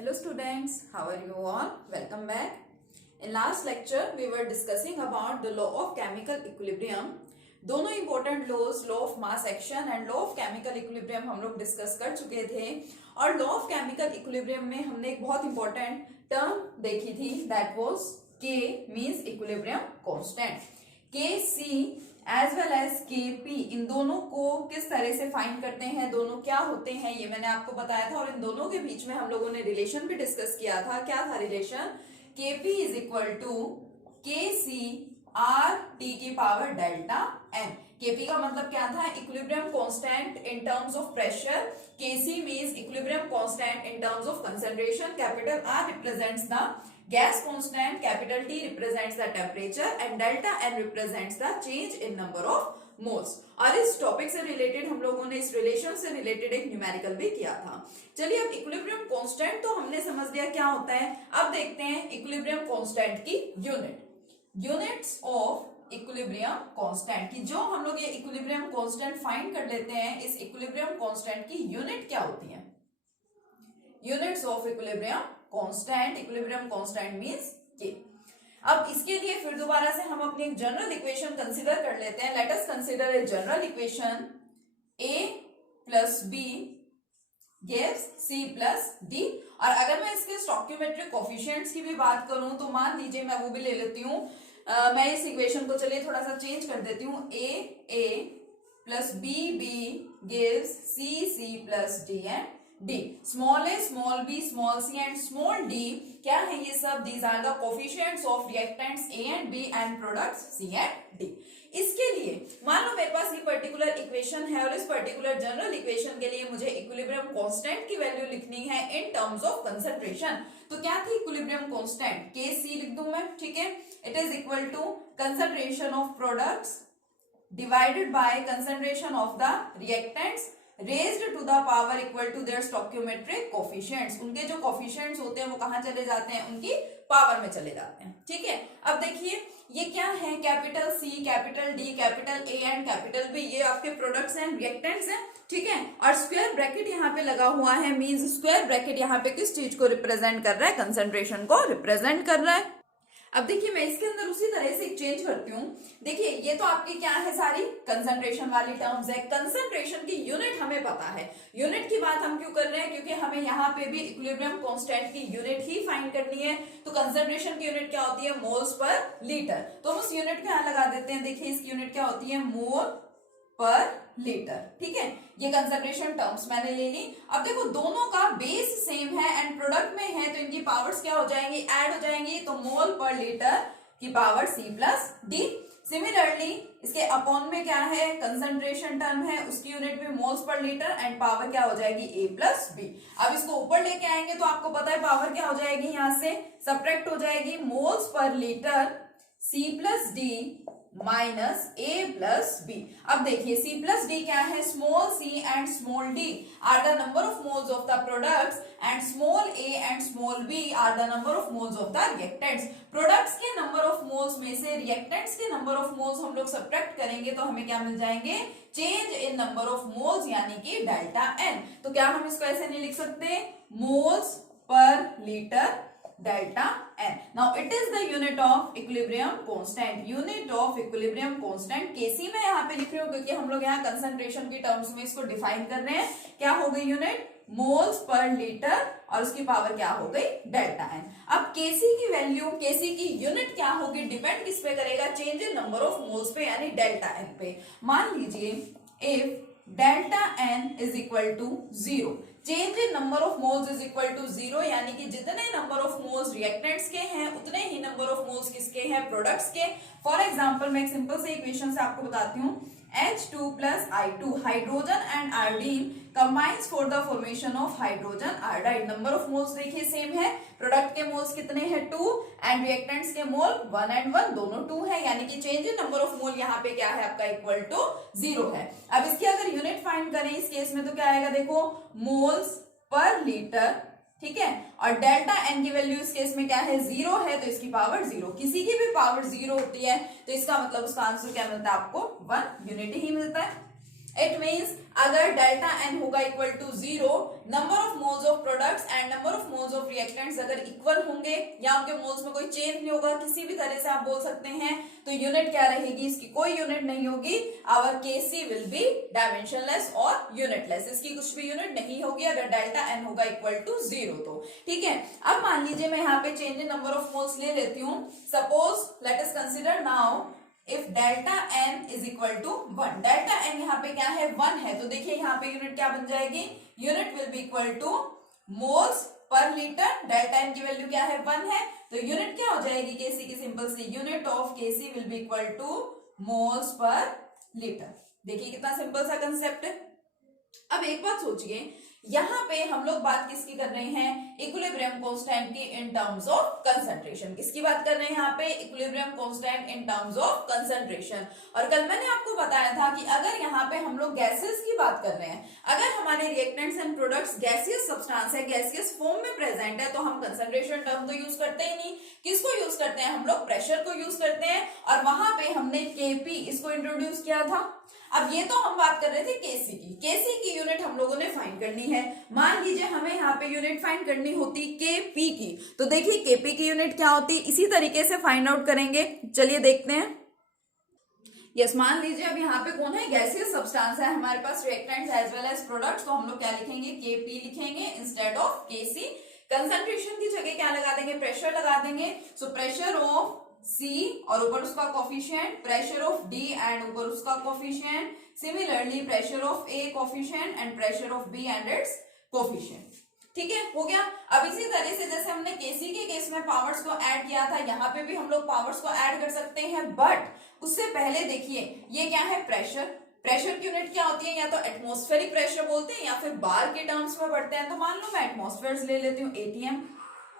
Hello students, how are you all? Welcome back. In last lecture we were discussing about the law of chemical equilibrium. दोनों important laws, law of mass action and law of chemical equilibrium हम लोग discuss कर चुके थे और law of chemical equilibrium में हमने एक बहुत important term देखी थी, that was K means equilibrium constant. Kc as well as Kp, इन दोनों को किस तरह से फाइंड करते हैं, दोनों क्या होते हैं, ये मैंने आपको बताया था और इन दोनों के बीच में हम लोगों ने रिलेशन भी डिस्कस किया था. क्या था relation? Kp is equal to Kc R T की पावर डेल्टा n. Kp का मतलब क्या था? Equilibrium constant in terms of pressure. Kc means equilibrium constant in terms of concentration. Capital R represents the gas constant, capital T represents the temperature and delta N represents the change in number of moles. और इस topic से related हम लोगों ने इस relation से related एक numerical भी किया था. चलिए अब इक्विलिब्रियम कांस्टेंट तो हमने समझ लिया क्या होता है. अब देखते हैं इक्विलिब्रियम कांस्टेंट की यूनिट्स ऑफ इक्विलिब्रियम कांस्टेंट की. जो हम लोग ये इक्विलिब्रियम कांस्टेंट फाइंड कर लेते हैं, इस इक्विलिब्रियम कांस्टेंट की यूनिट क्या होती है? Units of equilibrium constant. Equilibrium constant means K. अब इसके लिए फिर दोबारा से हम अपनी एक जनरल इक्वेशन कंसीडर कर लेते हैं. Let us consider a general equation A plus B gives C plus D. और अगर मैं इसके स्टोइकियोमेट्रिक कोफिशिएंट्स की भी बात करूं तो मान लीजिए मैं वो भी ले लेती हूं. मैं इस इक्वेशन को चलिए थोड़ा सा चेंज कर देती हूं. A plus B gives C plus D and D. Small a, small b, small c and small d क्या है ये सब? These are the coefficients of reactants A and B and products C and D. इसके लिए मान लो मेरे पास ये particular equation है और इस पर्टिकुलर जनरल इक्वेशन के लिए मुझे इक्विलिब्रियम कांस्टेंट की वैल्यू लिखनी है इन टर्म्स ऑफ कंसंट्रेशन. तो क्या थी इक्विलिब्रियम कांस्टेंट? Kc लिख दूं मैं, ठीक है. It is equal to concentration of products divided by concentration of the reactants raised to the power equal to their stoichiometric coefficients. उनके जो coefficients होते हैं वो कहाँ चले जाते हैं? उनकी पावर में चले जाते हैं, ठीक है. अब देखिए ये क्या है? Capital C, capital D, capital A and capital B, ये आपके प्रोडक्ट्स एंड रिएक्टेंट्स हैं, ठीक है. और स्क्वायर ब्रैकेट यहाँ पे लगा हुआ है, मींस स्क्वायर ब्रैकेट यहाँ पे किस चीज को रिप्रेजेंट कर रहा है? कंसंट्रेशन को रिप्रेजेंट कर रहा है. अब देखिए मैं इसके अंदर उसी तरह से चेंज करती हूँ. देखिए ये तो आपकी क्या है? सारी कंसंट्रेशन वाली टर्म्स है. कंसंट्रेशन की यूनिट हमें पता है. यूनिट की बात हम क्यों कर रहे हैं? क्योंकि हमें यहाँ पे भी इक्विलिब्रियम कांस्टेंट की यूनिट ही फाइंड करनी है. तो कंसंट्रेशन की यूनिट क्या होती है? Moles per litre. तो हम उस यूनिट को यहाँ लगा देते हैं. देखिए इसकी यूनिट क्या होती है? मोल पर लीटर, ठीक है. ये कंसंट्रेशन टर्म्स मैंने ले ली. अब देखो दोनों का बेस सेम है एंड प्रोडक्ट में है तो इनकी पावर्स क्या हो जाएंगी? ऐड हो जाएंगी. तो मोल पर लीटर की power C plus D. Similarly इसके अपॉन में क्या है? कंसंट्रेशन टर्म है, उसकी यूनिट भी moles per litre and power क्या हो जाएगी? A plus B. अब इसको ऊपर लेके आएंगे तो आपको पता है पावर क्या हो जाएगी? यहां से सब्ट्रैक्ट हो जाएगी. मोल्स पर litre C plus D minus A plus B. अब देखिए C प्लस D क्या है? Small c and small d are the number of moles of the products and small a and small b are the number of moles of the reactants. Products के number of moles में से reactants के number of moles हम लोग subtract करेंगे तो हमें क्या मिल जाएंगे? Change in number of moles यानी कि डेल्टा n. तो क्या हम इसको ऐसे नहीं लिख सकते? Moles per litre delta n. Now it is the unit of equilibrium constant. Unit of equilibrium constant Kc मैं यहाँ पे लिख रही हूँ क्योंकि हम लोग यहाँ कंसंट्रेशन की टर्म्स में इसको डिफाइन कर रहे हैं. क्या हो गई यूनिट? मोल्स पर लीटर और उसकी पावर क्या हो गई? Delta n. अब Kc की वैल्यू, Kc की यूनिट क्या होगी? डिपेंड किस पे करेगा? Change in number of moles पे यानी डेल्टा n पे. मान लीजिए if delta n is equal to 0, change in number of moles is equal to 0 यानी कि जितने नंबर ऑफ मोल्स रिएक्टेंट्स के हैं उतने ही नंबर ऑफ मोल्स किसके हैं? प्रोडक्ट्स के. फॉर एग्जांपल मैं एक सिंपल से इक्वेशन से आपको बताती हूँ. H2 plus I2, hydrogen and iodine combines for the formation of hydrogen iodide. Number of moles देखिए सेम है. प्रोडक्ट के मोल्स कितने हैं? 2 एंड रिएक्टेंट्स के मोल 1 एंड 1 दोनों 2 है यानी कि change in number of mole यहाँ पे क्या है आपका? इक्वल टू 0 है. अब इसकी अगर यूनिट फाइंड करें इस केस में तो क्या आएगा? देखो मोल्स पर लीटर, ठीक है. और डेल्टा n की वैल्यू इस केस में क्या है? 0 है तो इसकी पावर 0. किसी की भी पावर 0 होती है तो इसका मतलब उसका आंसर क्या मिलता है आपको? 1 यूनिट ही मिलता है. इट मीन्स अगर डेल्टा एन होगा equal to 0, number of moles of products and number of moles of reactants अगर इक्वल होंगे या उनके मोल्स में कोई चेंज नहीं होगा, किसी भी तरह से आप बोल सकते हैं, तो यूनिट क्या रहेगी, इसकी कोई यूनिट नहीं होगी। Our KC will be dimensionless और यूनिटलेस, इसकी कुछ भी यूनिट नहीं होगी अगर डेल्टा एन होगा इक्वल टू 0 तो। ठीक है, अब मान लीजिए मैं यहाँ पे change in number of moles ले लेती हूँ। Suppose let us consider now if delta n is equal to 1, delta n यहाँ पे क्या है 1 है, तो देखिए यहाँ पे यूनिट क्या बन जाएगी, unit will be equal to moles पर लीटर। डेल्टा एन की वैल्यू क्या है 1 है, तो यूनिट क्या हो जाएगी केसी की, सिंपल सी unit of KC will be equal to moles पर लीटर। देखिए कितना सिंपल सा कंसेप्ट है। अब एक बात सोचिए, यहाँ पे हम लोग बात किसकी कर रहे हैं, इक्विलिब्रियम कांस्टेंट की इन टर्म्स ऑफ कंसंट्रेशन। किसकी बात कर रहे हैं यहाँ पे, equilibrium constant in terms of concentration. और कल मैंने आपको बताया था कि अगर यहाँ पे हम लोग गैसेस की बात कर रहे हैं, अगर हमारे reactants and products gaseous substance है, गैसियस फॉर्म में प्रेजेंट है, तो हम कंसंट्रेशन टर्म तो यूज करते ही नहीं। किसको यूज करते हैं, हम लोग प्रेशर को यूज करते हैं, और वहां पे हमने केपी इसको इंट्रोड्यूस किया था। अब ये तो हम बात कर रहे थे केसी की, केसी की यूनिट हम लोगों ने फाइंड करनी है। मान लीजिए हमें यहाँ पे यूनिट फाइंड करनी होती केपी की, तो देखिए केपी की यूनिट क्या होती, इसी तरीके से फाइंड आउट करेंगे। चलिए देखते हैं। यस, मान लीजिए अब यहाँ पे कौन है, गैसियस सब्सटेंस है हमारे पास, reactants as well as products, तो हम लोग क्या लिखेंगे, केपी लिखेंगे इंस्टेड ऑफ केसी। कंसंट्रेशन की जगह क्या लगा देंगे, प्रेशर लगा देंगे। सो प्रेशर ऑफ C और ऊपर उसका coefficient, pressure of D and ऊपर उसका coefficient, similarly pressure of A coefficient and pressure of B and it's coefficient. ठीक है, हो गया। अब इसी तरह से जैसे हमने केसी के केस में पावर्स को ऐड किया था, यहाँ पे भी हम लोग पावर्स को ऐड कर सकते हैं, बट उससे पहले देखिए ये क्या है, प्रेशर। प्रेशर की यूनिट क्या होती है, या तो एटमॉस्फेरिक प्रेशर बोलते हैं या फिर बार के टर्म्स में पढ़ते हैं। तो मान लो मैं एटमॉस्फेयर ले लेती हूँ, ATM।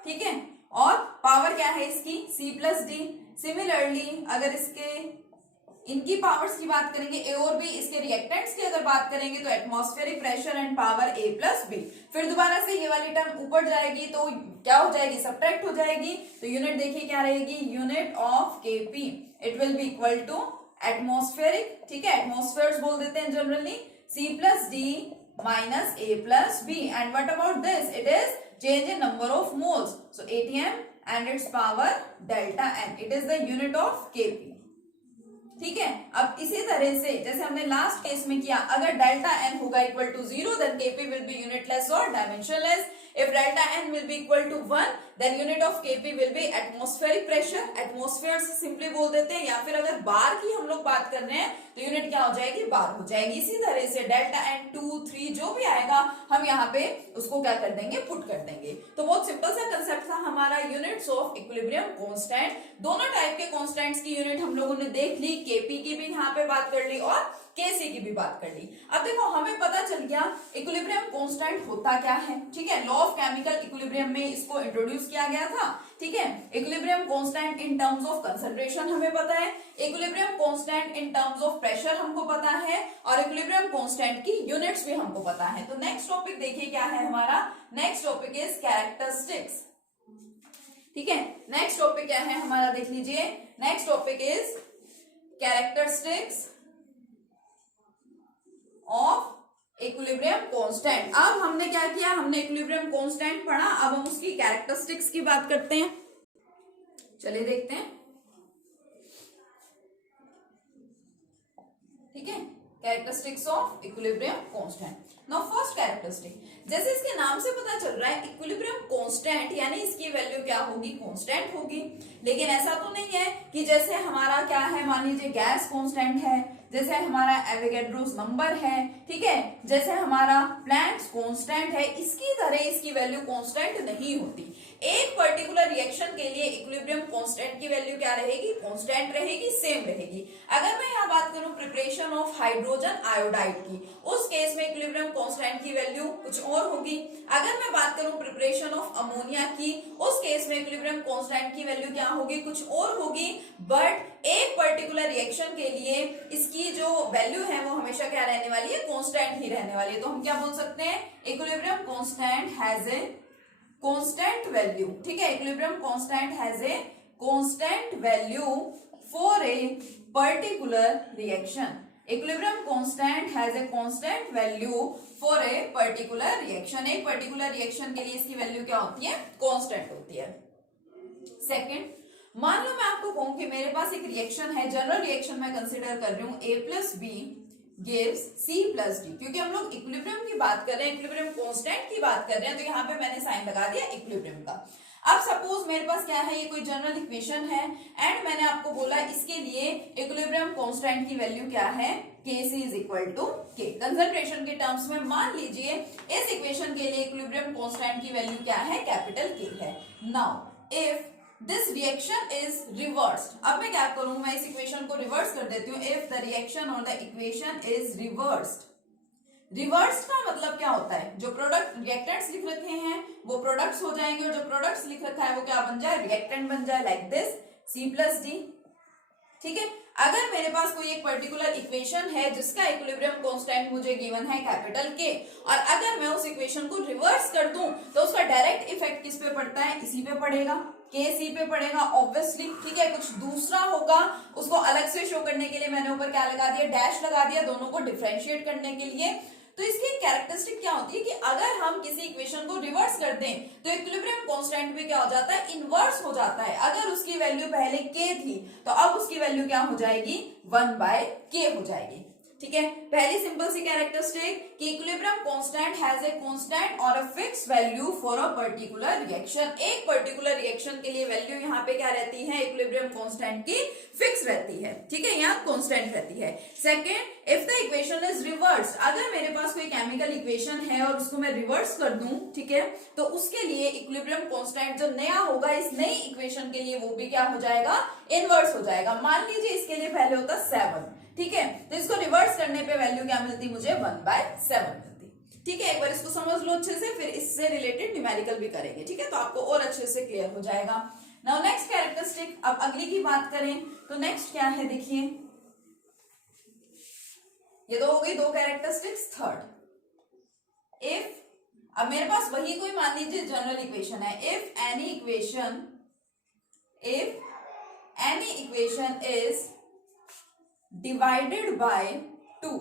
ठीक है, और पावर क्या है इसकी, C प्लस डी। सिमिलरली अगर इनकी पावर्स की बात करेंगे, ए और बी, इसके रिएक्टेंट्स की अगर बात करेंगे, तो atmospheric pressure and power A plus B. फिर दोबारा से ये वाली टर्म ऊपर जाएगी तो क्या हो जाएगी, सब्ट्रैक्ट हो जाएगी। तो यूनिट देखिए क्या रहेगी, unit of KP it will be equal to atmospheric, ठीक है, एटमॉस्फेयर्स बोल देते हैं generally, C plus D minus A plus B. And what about this, it is change in number of moles, so ATM and its power delta n, it is the unit of Kp। ठीक है, अब इसी तरह से जैसे हमने last case में किया, अगर डेल्टा n होगा equal to 0 then Kp will be unitless और dimensionless। If delta n will be equal to 1 then unit of Kp will be atmospheric pressure, atmosphere से सिंपली बोल देते हैं, या फिर अगर बार की हम लोग बात कर रहे हैं तो यूनिट क्या हो जाएगी, बार हो जाएगी। इसी तरह से डेल्टा n 2 3 जो भी आएगा हम यहाँ पे उसको क्या कर देंगे, पुट कर देंगे। तो बहुत सिंपल सा कंसेप्ट था हमारा यूनिट्स ऑफ इक्विलिब्रियम कांस्टेंट। दोनों टाइप के कांस्टेंट्स की यूनिट हम लोगों ने देख ली, केपी की भी यहाँ पे बात कर ली और केसी की भी बात कर ली। अब देखो हमें पता चल गया इक्विलिब्रियम कांस्टेंट होता क्या है। ठीक है, लॉ ऑफ केमिकल इक्विलिब्रियम में इसको इंट्रोड्यूस किया गया था। ठीक है, equilibrium constant in terms of concentration हमें पता है, equilibrium constant in terms of pressure हमको पता है, और इक्विलिब्रियम कांस्टेंट की यूनिट्स भी हमको पता है। तो नेक्स्ट टॉपिक देखिए क्या है हमारा, नेक्स्ट टॉपिक इज कैरेक्टरिस्टिक्स। ठीक है, नेक्स्ट टॉपिक क्या है हमारा, देख लीजिए, next topic is characteristics of equilibrium constant. अब हमने क्या किया, हमने इक्विलिब्रियम कांस्टेंट पढ़ा, अब हम उसकी कैरेक्टरिस्टिक्स की बात करते हैं। चलिए देखते हैं। ठीक है, characteristics of equilibrium constant. Now first characteristic, जैसे इसके नाम से पता चल रहा है इक्विलिब्रियम कांस्टेंट, यानी इसकी वैल्यू क्या होगी, कांस्टेंट होगी। लेकिन ऐसा तो नहीं है कि जैसे हमारा क्या है, मान लीजिए गैस कांस्टेंट है, जैसे हमारा एवोगैड्रोस नंबर है, ठीक है, जैसे हमारा प्लैंक्स कांस्टेंट है, इसकी तरह इसकी वैल्यू कांस्टेंट नहीं होती। एक पर्टिकुलर रिएक्शन के लिए इक्विलिब्रियम कांस्टेंट की वैल्यू क्या रहेगी, कांस्टेंट रहेगी, सेम रहेगी। अगर मैं यहाँ बात करूं प्रिपरेशन ऑफ हाइड्रोजन आयोडाइड की, उस केस में इक्विलिब्रियम कांस्टेंट की वैल्यू कुछ और होगी। अगर मैं बात करूं प्रिपरेशन ऑफ अमोनिया की, उस केस में इक्विलिब्रियम कांस्टेंट की वैल्यू क्या होगी, कुछ और होगी। बट एक पर्टिकुलर रिएक्शन के लिए इसकी जो वैल्यू है वो हमेशा क्या रहने वाली है, कांस्टेंट ही रहने वाली है। तो हम क्या बोल सकते हैं, equilibrium constant has a constant value. ठीक है, equilibrium constant has a constant value for a particular reaction. Equilibrium constant has a constant value for a particular reaction. एक पर्टिकुलर रिएक्शन के लिए इसकी वैल्यू क्या होती है, कांस्टेंट होती है। सेकंड, मान लो मैं आपको कहूं कि मेरे पास एक रिएक्शन है, जनरल रिएक्शन मैं कंसीडर कर रही हूं, A plus B gives C plus D. क्योंकि हम लोग इक्विलिब्रियम की बात कर रहे हैं, इक्विलिब्रियम कांस्टेंट की बात कर रहे हैं, तो यहाँ पे मैंने साइन लगा दिया इक्विलिब्रियम का। अब सपोज मेरे पास क्या है, ये कोई जनरल इक्वेशन है एंड मैंने आपको बोला इसके लिए इक्विलिब्रियम कांस्टेंट की वैल्यू क्या है, Kc is equal to K। Concentration के टर्म्स में मान लीजिए इस इक्वेशन के लिए इक्विलिब्रियम कांस्टेंट की वैल्यू क्या है, कैपिटल K है। Now if this reaction is reversed, अब मैं क्या करूं, मैं इस इक्वेशन को रिवर्स कर देती हूँ। इफ द रिएक्शन और the equation is reversed, reverse का मतलब क्या होता है, जो प्रोडक्ट रिएक्टेंट्स लिख रखे हैं वो प्रोडक्ट्स हो जाएंगे और जो प्रोडक्ट्स लिख रखा है वो क्या बन जाए, रिएक्टेंट बन जाए, like this C plus D. ठीक है, अगर मेरे पास कोई एक पर्टिकुलर इक्वेशन है जिसका इक्विलिब्रियम कांस्टेंट मुझे गिवन है कैपिटल K, और अगर मैं उस इक्वेशन को रिवर्स कर दूं तो उसका डायरेक्ट इफेक्ट किस पे पड़ता है, इसी पे पड़ेगा, Kc पे पड़ेगा ऑब्वियसली। ठीक है, कुछ दूसरा होगा उसको अलग से शो करने के लिए मैंने ऊपर क्या लगा दिया, डैश लगा दिया, दोनों को डिफरेंशिएट करने के लिए। तो इसकी कैरेक्टरिस्टिक क्या होती है कि अगर हम किसी इक्वेशन को रिवर्स कर दें तो इक्विलिब्रियम कांस्टेंट भी क्या हो जाता है, इनवर्स हो जाता है। अगर उसकी वैल्यू पहले K थी तो अब उसकी वैल्यू क्या हो जाएगी, 1/K हो जाएगी। ठीक है, पहली सिंपल सी कैरेक्टरिस्टिक कि equilibrium constant has a constant और a fix value for a particular reaction. एक पर्टिकुलर रिएक्शन के लिए वैल्यू यहाँ पे क्या रहती है, इक्विलिब्रियम कांस्टेंट की फिक्स रहती है। ठीक है, यहाँ कांस्टेंट रहती है। Second, if the equation is reversed, अगर मेरे पास कोई केमिकल इक्वेशन है और उसको मैं रिवर्स कर दूं, ठीक है, तो उसके लिए इक्विलिब्रियम कांस्टेंट जो नया होगा इस नई इक्वेशन के लिए वो भी क्या हो जाएगा, इनवर्स हो जाएगा। मान लीजिए इसके लिए पहले होता 7, ठीक है, तो इसको रिवर्स करने पे वैल्यू क्या मिलती मुझे, 1/7 मिलती। ठीक है, एक बार इसको समझ लो अच्छे से, फिर इससे रिलेटेड न्यूमेरिकल भी करेंगे। ठीक है, तो आपको और अच्छे से क्लियर हो जाएगा। नाउ नेक्स्ट कैरेक्टरिस्टिक, अब अगली की बात करें तो नेक्स्ट क्या है, देखिए ये तो हो गई दो कैरेक्टरिस्टिक्स। थर्ड, इफ, अब मेरे पास वही कोई मान लीजिए जनरल इक्वेशन है, if any equation is divided by 2,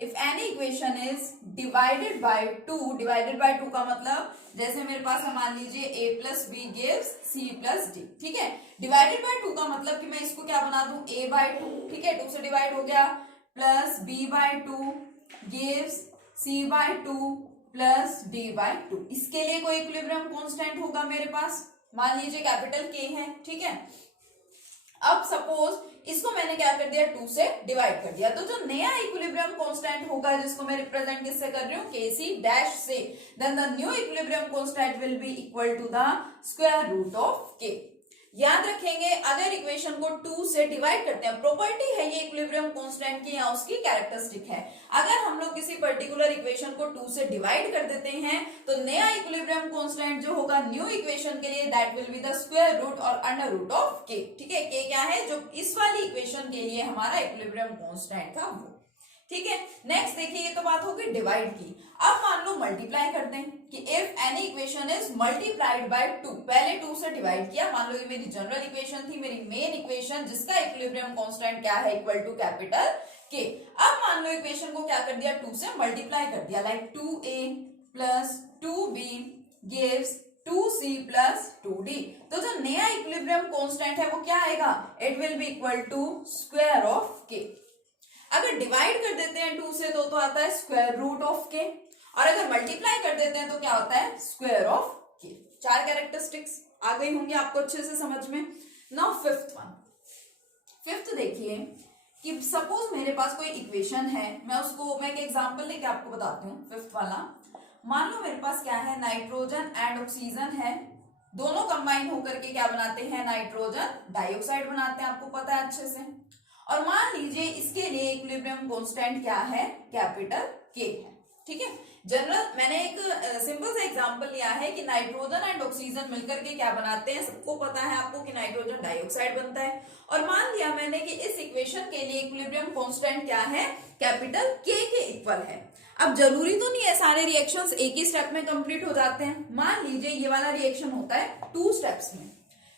if any equation is divided by 2, divided by 2 का मतलब जैसे मेरे पास है मान लीजिए A plus B gives C plus D. ठीक है, डिवाइडेड बाय 2 का मतलब कि मैं इसको क्या बना दूं, A/2। ठीक है, 2 से डिवाइड हो गया, plus B/2 gives C/2 plus D/2। इसके लिए कोई इक्विलिब्रियम कांस्टेंट होगा मेरे पास, मान लीजिए कैपिटल K है। ठीक है, अब सपोज इसको मैंने क्या कर दिया, 2 से डिवाइड कर दिया, तो जो नया इक्विलिब्रियम कांस्टेंट होगा जिसको मैं रिप्रेजेंट किससे कर रही हूँ, Kc डैश से, then the new equilibrium constant will be equal to the square root of K। याद रखेंगे, अगर इक्वेशन को 2 से डिवाइड करते हैं, प्रॉपर्टी है ये इक्विलिब्रियम कांस्टेंट की या उसकी कैरेक्टरिस्टिक है, अगर हम लोग किसी पर्टिकुलर इक्वेशन को 2 से डिवाइड कर देते हैं तो नया इक्विलिब्रियम कांस्टेंट जो होगा न्यू इक्वेशन के लिए, that will be the square root और अंडर रूट ऑफ K। ठीक है, K क्या है, जो इस वाली इक्वेशन के लिए हमारा इक्विलिब्रियम कांस्टेंट था वो। ठीक है, नेक्स्ट देखिए, ये तो बात होगी डिवाइड की। अब मान लो मल्टीप्लाई करते हैं कि if any equation is multiplied by 2, पहले 2 से डिवाइड किया, मान लो ये मेरी जनरल इक्वेशन थी, मेरी मेन इक्वेशन जिसका इक्विलिब्रियम कांस्टेंट क्या है, इक्वल टू कैपिटल K। अब मान लो इक्वेशन को क्या कर दिया, 2 से मल्टीप्लाई कर दिया, like 2A plus 2B gives 2C plus 2D। तो जो नया इक्विलिब्रियम कांस्टेंट है वो क्या आएगा, it will be equal to square of K। अगर डिवाइड कर देते हैं 2 से तो आता है स्क्वायर रूट ऑफ K, और अगर मल्टीप्लाई कर देते हैं तो क्या होता है, स्क्वायर ऑफ K। 4 कैरेक्टरिस्टिक्स आ गई होंगी आपको अच्छे से समझ में। नाउ फिफ्थ वन, फिफ्थ देखिए कि सपोज मेरे पास कोई इक्वेशन है, मैं एक एग्जांपल लेके आपको बताती हूँ। फिफ्थ वाला, मान लो मेरे पास क्या है, नाइट्रोजन एंड ऑक्सीजन है, दोनों कंबाइन होकर के क्या बनाते हैं, नाइट्रोजन डाइऑक्साइड बनाते हैं, आपको पता है अच्छे से। और मान लीजिए इसके लिए इक्विलिब्रियम कांस्टेंट क्या है, कैपिटल K है। ठीक है, जनरल मैंने एक सिंपल सा एग्जांपल लिया है कि नाइट्रोजन एंड ऑक्सीजन मिलकर के क्या बनाते हैं, सबको पता है आपको कि नाइट्रोजन डाइऑक्साइड बनता है। और मान लिया मैंने कि इस इक्वेशन के लिए इक्विलिब्रियम कांस्टेंट क्या है, कैपिटल K के इक्वल है। अब जरूरी तो नहीं है सारे रिएक्शंस एक ही स्टेप में कंप्लीट हो जाते हैं। मान लीजिए ये वाला रिएक्शन होता है 2 स्टेप्स में।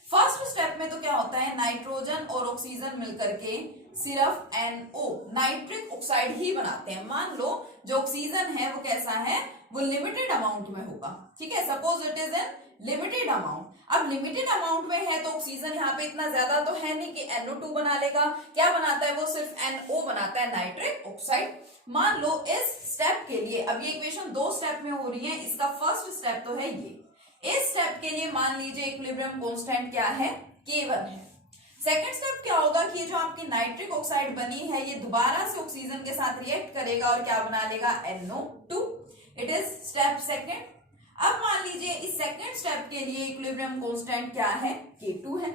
फर्स्ट स्टेप में तो क्या होता है, नाइट्रोजन और ऑक्सीजन मिलकर के सिर्फ NO नाइट्रिक ऑक्साइड ही बनाते हैं। मान लो जो ऑक्सीजन है वो कैसा है, वो लिमिटेड अमाउंट में होगा, ठीक है, suppose it is an limited amount. अब लिमिटेड अमाउंट में है तो ऑक्सीजन यहाँ पे इतना ज्यादा तो है नहीं कि NO2 बना लेगा, क्या बनाता है वो, सिर्फ NO बनाता है, नाइट्रिक ऑक्साइड। मान लो इस स्टेप के लिए, अब ये इक्वेशन 2 स्टेप में हो रही है, इसका फर्स्ट स्टेप तो है ये, इस स्टेप के लिए मान लीजिए इक्विलिब्रियम कांस्टेंट क्या है, K1 है। सेकेंड स्टेप क्या होगा कि जो आपकी नाइट्रिक ऑक्साइड बनी है ये दोबारा से ऑक्सीजन के साथ रिएक्ट करेगा और क्या बना लेगा, NO2। It is step second. अब मान लीजिए इस सेकेंड स्टेप के लिए इक्विलिब्रियम कांस्टेंट क्या है, K2 है,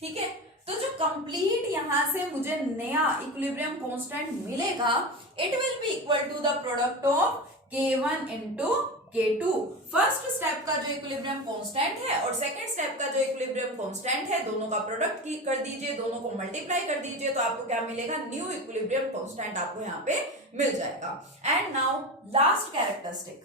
ठीक है। तो जो कंप्लीट यहां से मुझे नया इक्विलिब्रियम कांस्टेंट मिलेगा, it will be equal to the product of K1 into K2। First step का जो इक्विलिब्रियम कांस्टेंट है और सेकंड स्टेप का जो इक्विलिब्रियम कांस्टेंट है, दोनों का प्रोडक्ट की कर दीजिए, दोनों को मल्टीप्लाई कर दीजिए, तो आपको क्या मिलेगा, न्यू इक्विलिब्रियम कांस्टेंट आपको यहाँ पे मिल जाएगा। एंड नाउ लास्ट कैरेक्टरिस्टिक,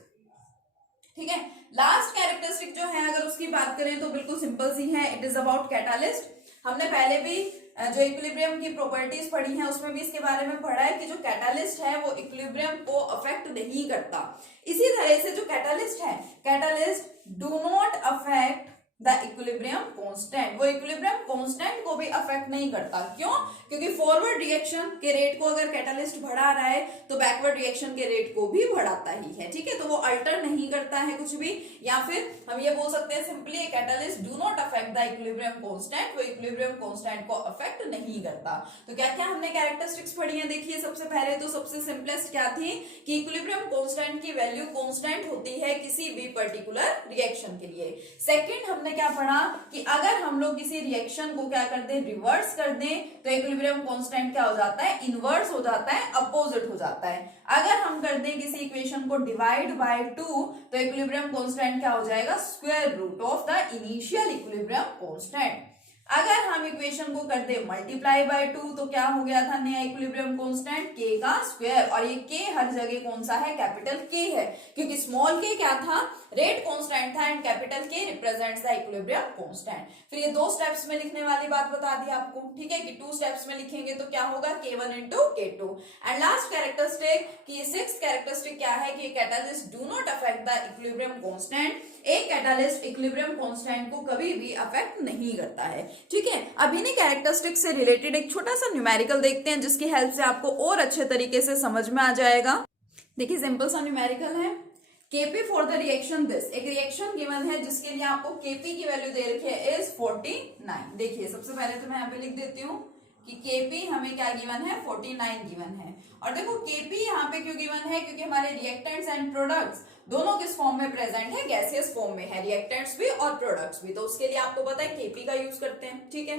ठीक है, लास्ट कैरेक्टरिस्टिक जो है अगर उसकी बात करें तो बिल्कुल सिंपल सी है, इट इज अबाउट कैटालिस्ट। हमने पहले भी जो इक्विलिब्रियम की प्रॉपर्टीज पढ़ी हैं उसमें भी इसके बारे में पढ़ा है कि जो कैटालिस्ट है वो इक्विलिब्रियम को अफेक्ट नहीं करता। इसी तरह से जो कैटालिस्ट है, catalyst do not affect the equilibrium constant, वो इक्विलिब्रियम कांस्टेंट को भी अफेक्ट नहीं करता। क्यों? क्योंकि फॉरवर्ड रिएक्शन के रेट को अगर कैटालिस्ट बढ़ा रहा है तो बैकवर्ड रिएक्शन के रेट को भी बढ़ाता ही है, ठीक है। तो वो अल्टर नहीं करता है कुछ भी, या फिर हम ये बोल सकते हैं simply catalyst do not affect the equilibrium constant, वो इक्विलिब्रियम कांस्टेंट को अफेक्ट नहीं करता। तो क्या क्या हमने कैरेक्टरिस्टिक्स पढ़ी है, देखिए सबसे पहले तो सबसे सिंपलेस्ट क्या थी कि इक्विलिब्रियम कांस्टेंट की वैल्यू कांस्टेंट होती है किसी भी पर्टिकुलर रिएक्शन के लिए। सेकेंड हमने क्या पढ़ा कि अगर हम लोग किसी रिएक्शन को क्या कर दें, रिवर्स कर दें, तो इक्विलिब्रियम कांस्टेंट क्या हो जाता है, इनवर्स हो जाता है, अपोजिट हो जाता है। अगर हम कर दें किसी इक्वेशन को डिवाइड बाय 2 तो इक्विलिब्रियम कांस्टेंट क्या हो जाएगा, square root of the initial equilibrium constant. अगर हम इक्वेशन को कर दे मल्टीप्लाई बाय 2 तो क्या हो गया था नया इक्विलिब्रियम कांस्टेंट, k का स्क्वायर। और ये k हर जगह कौन सा है, कैपिटल K है, क्योंकि स्मॉल k क्या था, रेट कांस्टेंट था, and capital K represents the equilibrium constant. फिर ये 2 स्टेप्स में लिखने वाली बात बता दी आपको, ठीक है, कि 2 स्टेप्स में लिखेंगे तो क्या होगा, K1 into K2। And last characteristic कि सिक्स्थ कैरेक्टरिस्टिक क्या है कि catalyst do not affect the equilibrium constant, एक कैटालिस्ट इक्विलिब्रियम कांस्टेंट को कभी भी अफेक्ट नहीं करता है, ठीक है। अब इन्हीं कैरेक्टरिस्टिक से रिलेटेड एक छोटा सा न्यूमेरिकल देखते हैं जिसकी हेल्प से आपको और अच्छे तरीके से समझ में आ जाएगा। देखिए सिंपल सा न्यूमेरिकल है, Kp for the reaction this, एक रिएक्शन गिवन है जिसके लिए आपको Kp की वैल्यू दे रखी है इज 49। देखिए सबसे पहले तो मैं यहाँ पे लिख देती हूँ कि Kp हमें क्या गिवन है, 49 गिवन है। और देखो Kp यहाँ पे क्यों गिवन है, क्योंकि हमारे रिएक्टेंट्स एंड प्रोडक्ट्स दोनों किस फॉर्म में प्रेजेंट है, गैसियस फॉर्म में है, रिएक्टेंट्स भी और प्रोडक्ट्स भी। तो उसके लिए आपको पता है Kp का यूज करते हैं, ठीक है।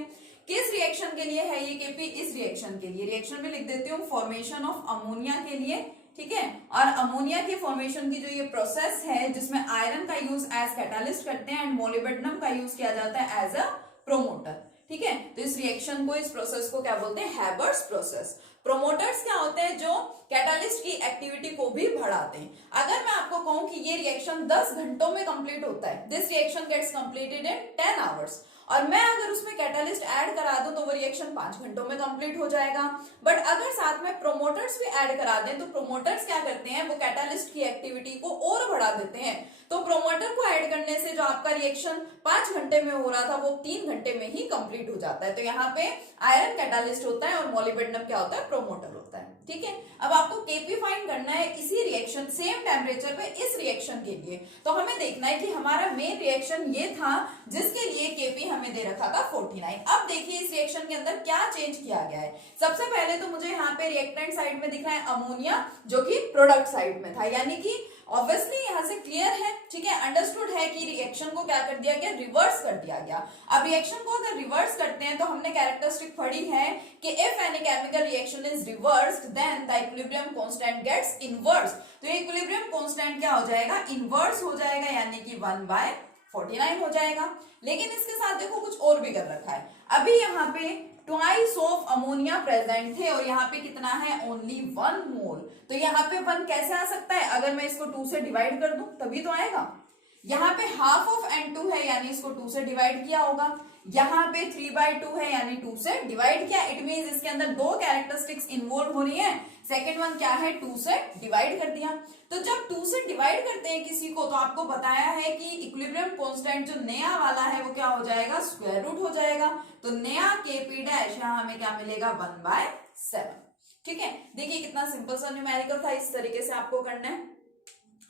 किस रिएक्शन के लिए है ये Kp, इस रिएक्शन के लिए, रिएक्शन में लिख देती हूँ फॉर्मेशन ऑफ अमोनिया के लिए, ठीक है। और अमोनिया के फॉर्मेशन की जो ये प्रोसेस है जिसमें आयरन का यूज एज कैटालिस्ट करते हैं एंड मोलिब्डेनम का यूज किया जाता है एज अ प्रोमोटर, ठीक है। तो इस रिएक्शन को, इस प्रोसेस को क्या बोलते हैं, हैबर्स प्रोसेस। प्रोमोटर्स क्या होते हैं, जो कैटालिस्ट की एक्टिविटी को भी बढ़ाते हैं। अगर मैं आपको कहूं कि ये रिएक्शन 10 घंटों में कंप्लीट होता है, this reaction gets completed in 10 hours, और मैं अगर उसमें कैटालिस्ट ऐड करा दूं तो वो रिएक्शन 5 घंटों में कंप्लीट हो जाएगा। बट अगर साथ में प्रोमोटर्स भी ऐड करा दें तो प्रोमोटर्स क्या करते हैं, वो कैटालिस्ट की एक्टिविटी को और बढ़ा देते हैं। तो प्रोमोटर को ऐड करने से जो आपका रिएक्शन 5 घंटे में हो रहा था वो 3 घंटे में ही कंप्लीट हो जाता है। तो यहाँ पे आयरन कैटालिस्ट होता है और मोलिब्डेनम क्या होता है, प्रोमोटर होता है, ठीक है। अब आपको Kp फाइंड करना है इसी रिएक्शन, सेम टेम्परेचर पे इस रिएक्शन के लिए। तो हमें देखना है कि हमारा मेन रिएक्शन ये था जिसके लिए Kp हमें दे रखा था 49। अब देखिए इस रिएक्शन के अंदर क्या चेंज किया गया है। सबसे पहले तो मुझे यहाँ पे रिएक्टेंट साइड में दिख रहा है अमोनिया, जो कि प्रोडक्ट साइड में था, यानी कि ऑब्वियसली यहाँ से क्लियर है, ठीक है, अंडरस्टूड है कि रिएक्शन को क्या कर दिया गया, रिवर्स कर दिया गया। अब रिएक्शन को अगर रिवर्स करते हैं तो हमने कैरेक्टरिस्टिक पढ़ी है कि if any chemical reaction is reversed then the equilibrium constant gets inverse. तो ये इक्विलिब्रियम कांस्टेंट क्या हो जाएगा, इनवर्स हो जाएगा, यानी कि 1/49 हो जाएगा। लेकिन इसके साथ देखो कुछ और भी कर रखा है। अभी यहाँ पे ट्वाइस ऑफ अमोनिया प्रेजेंट थे और यहाँ पे कितना है, ओनली 1 मोल। तो यहाँ पे 1 कैसे आ सकता है, अगर मैं इसको 2 से डिवाइड कर दूं तभी तो आएगा। यहाँ पे हाफ ऑफ n2 है यानी इसको 2 से डिवाइड किया होगा, यहाँ पे 3/2 है यानी 2 से डिवाइड किया। इट मींस इसके अंदर दो कैरेक्टरिस्टिक्स इन्वॉल्व हो रही है। सेकेंड वन क्या है, 2 से डिवाइड कर दिया। तो जब 2 से डिवाइड करते हैं किसी को तो आपको बताया है कि इक्विलिब्रियम कांस्टेंट जो नया वाला है वो क्या हो जाएगा, स्क्वायर रूट हो जाएगा। तो नया kp डैश यहाँ हमें क्या मिलेगा, 1/7। ठीक है, देखिए कितना सिंपल सा न्यूमेरिकल था, इस तरीके से आपको करना है।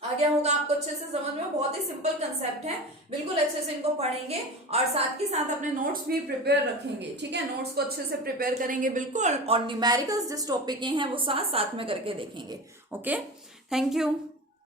आ गया होगा आपको अच्छे से समझ में, बहुत ही सिंपल कंसेप्ट है, बिल्कुल अच्छे से इनको पढ़ेंगे और साथ के साथ अपने नोट्स भी प्रिपेयर रखेंगे। ठीक है, नोट्स को अच्छे से प्रिपेयर करेंगे बिल्कुल, और न्यूमेरिकल्स जिस टॉपिक के हैं वो साथ साथ में करके देखेंगे। Okay, thank you.